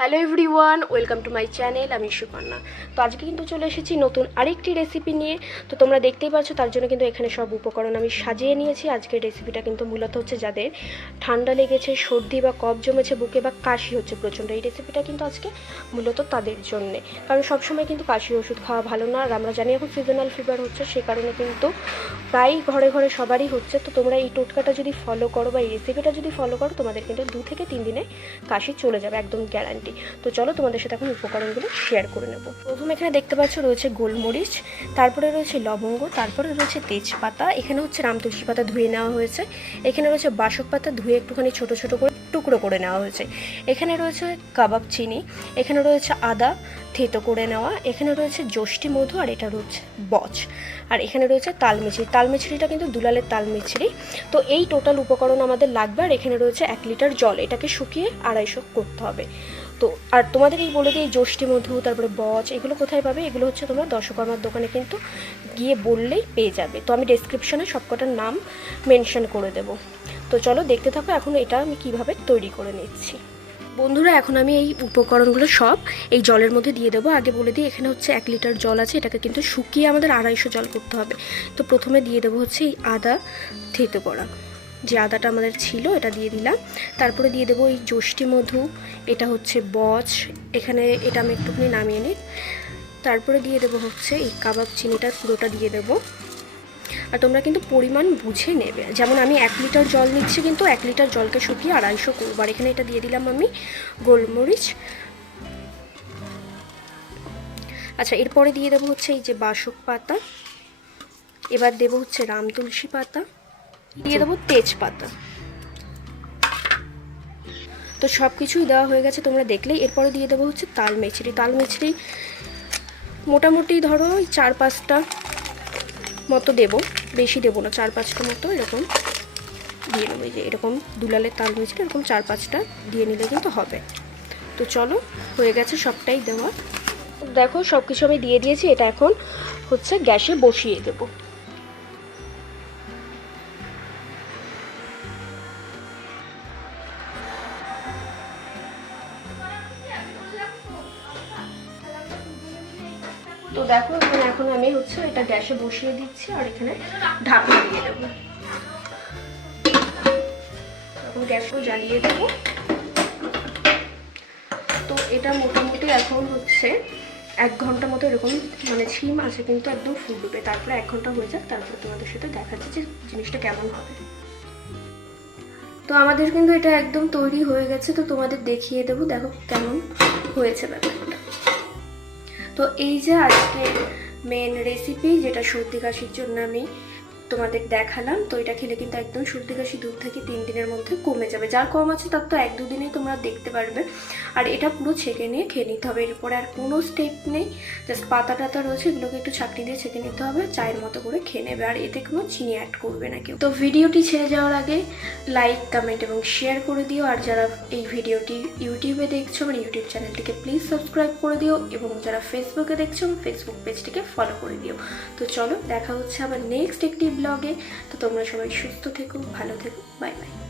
Hello everyone, welcome to my channel. আমি সুপর্ণা। তো আজকে কিন্তু চলে এসেছি নতুন আরেকটি রেসিপি নিয়ে। তো তোমরা দেখতেই পাচ্ছ, তার জন্য কিন্তু এখানে সব উপকরণ আমি সাজিয়ে নিয়েছি। আজকের রেসিপিটা কিন্তু মূলত হচ্ছে যাদের ঠান্ডা লেগেছে, সর্দি বা কফ জমেছে বুকে বা কাশি হচ্ছে প্রচণ্ড, এই রেসিপিটা কিন্তু আজকে মূলত তাদের জন্যে। কারণ সবসময় কিন্তু কাশির ওষুধ খাওয়া ভালো না, আর আমরা জানি এখন সিজনাল ফিভার হচ্ছে, সে কারণে কিন্তু প্রায় ঘরে ঘরে সবারই হচ্ছে। তো তোমরা এই টোটকাটা যদি ফলো করো বা এই রেসিপিটা যদি ফলো করো, তোমাদের কিন্তু 2 থেকে 3 দিনে কাশি চলে যাবে, একদম গ্যারান্টি। তো চলো তোমাদের সাথে এখন উপকরণগুলো শেয়ার করে নেব। প্রথমে এখানে দেখতে পাচ্ছ রয়েছে গোলমরিচ, তারপরে রয়েছে লবঙ্গ, তারপরে রয়েছে তেজপাতা, এখানে হচ্ছে রামতুলসী পাতা ধুয়ে নেওয়া হয়েছে, এখানে রয়েছে বাসক পাতা ধুয়ে একটুখানি ছোট ছোট করে টুকরো করে নেওয়া হয়েছে, এখানে রয়েছে কাবাব চিনি, এখানে রয়েছে আদা থেতো করে নেওয়া, এখানে রয়েছে যষ্টি মধু, আর এটা রয়েছে বচ, আর এখানে রয়েছে তালমিছরি। তালমিছরিটা কিন্তু দুলালের তালমিছরি। তো এই টোটাল উপকরণ আমাদের লাগবে। আর এখানে রয়েছে 1 লিটার জল, এটাকে শুকিয়ে 250 করতে হবে। তো আর তোমাদের এই বলে দিই, যষ্টি মধু তারপরে বচ এগুলো কোথায় পাবে, এগুলো হচ্ছে তোমরা দশকর্মার দোকানে কিন্তু গিয়ে বললেই পেয়ে যাবে। তো আমি ডেসক্রিপশনে সবকটার নাম মেনশন করে দেবো। তো চলো দেখতে থাকো এখন এটা আমি কিভাবে তৈরি করে নিচ্ছি। বন্ধুরা, এখন আমি এই উপকরণগুলো সব এই জলের মধ্যে দিয়ে দেবো। আগে বলে দিই, এখানে হচ্ছে 1 লিটার জল আছে, এটাকে কিন্তু শুকিয়ে আমাদের 250 জল করতে হবে। তো প্রথমে দিয়ে দেবো হচ্ছে এই আদা থেতো করা, যে আদাটা আমাদের ছিল এটা দিয়ে দিলাম। তারপরে দিয়ে দেবো এই যষ্টি মধু, এটা হচ্ছে বচ, এখানে এটা আমি একটুখানি নামিয়ে নিই। তারপরে দিয়ে দেবো হচ্ছে এই কাবাব চিনিটা, পুরোটা দিয়ে দেবো। আর তোমরা কিন্তু পরিমাণ বুঝে নেবে, যেমন আমি 1 লিটার জল নিচ্ছি, কিন্তু 1 লিটার জলকে শুকিয়ে 250 করবো। আর এখানে এটা দিয়ে দিলাম আমি গোলমরিচ। আচ্ছা, এরপরে দিয়ে দেবো হচ্ছে এই যে বাসক পাতা, এবার দেবো হচ্ছে রামতুলসী পাতা, দিয়ে দেবো তেজপাতা। তো সব কিছুই দেওয়া হয়ে গেছে তোমরা দেখলেই। এরপরে দিয়ে দেবো হচ্ছে তালমিছরি। তালমিছরি মোটামুটি ধরো 4-5টা মতো দেবো, বেশি দেবো না, 4-5টা মতো এরকম দিয়ে নেবো। যে এরকম দুলালের তালমিছরি এরকম 4-5টা দিয়ে নিলে কিন্তু হবে। তো চলো, হয়ে গেছে সবটাই দেওয়া। দেখো সব কিছু আমি দিয়ে দিয়েছি, এটা এখন হচ্ছে গ্যাসে বসিয়ে দেবো। তো দেখো এখানে এখন আমি হচ্ছে এটা গ্যাসে বসিয়ে দিচ্ছি, আর এখানে ঢাকনা দিয়ে দেবো। এখন গ্যাসও জ্বালিয়ে দেবো। তো এটা মোটামুটি এখন হচ্ছে 1 ঘন্টা মতো এরকম মানে ছিম আছে, কিন্তু একদম ফুটবে। তারপরে 1 ঘন্টা হয়ে যাক, তারপরে তোমাদের সাথে দেখাচ্ছি যে জিনিসটা কেমন হবে। তো আমাদের কিন্তু এটা একদম তৈরি হয়ে গেছে, তো তোমাদের দেখিয়ে দেবো, দেখো কেমন হয়েছে ব্যাপারটা। তো এই যে আজকে মেন রেসিপি, যেটা সর্দি কাশির জন্য আমি তোমাদের দেখালাম, তো এটা খেলে কিন্তু একদম সর্দি কাশি 2 থেকে 3 দিনের মধ্যে কমে যাবে। যার কম আছে তার তো 1-2 দিনেই তোমরা দেখতে পারবে। আর এটা পুরো ছেঁকে নিয়ে খেয়ে নিতে হবে, এরপরে আর কোনো স্টেপ নেই। জাস্ট পাতা টাতা রয়েছে, এগুলোকে একটু ছাঁকনি দিয়ে ছেঁকে নিতে হবে, চায়ের মতো করে খেয়ে নেবে। আর এতে কোনো চিনি অ্যাড করবে না কেউ। তো ভিডিওটি ছেড়ে যাওয়ার আগে লাইক, কমেন্ট এবং শেয়ার করে দিও। আর যারা এই ভিডিওটি ইউটিউবে দেখছো, আমার ইউটিউব চ্যানেলটিকে প্লিজ সাবস্ক্রাইব করে দিও, এবং যারা ফেসবুকে দেখছো ফেসবুক পেজটিকে ফলো করে দিও। তো চলো, দেখা হচ্ছে আবার নেক্সট একটি ব্লগে। তো তোমরা সবাই সুস্থ থেকো, ভালো থেকো, বাই বাই।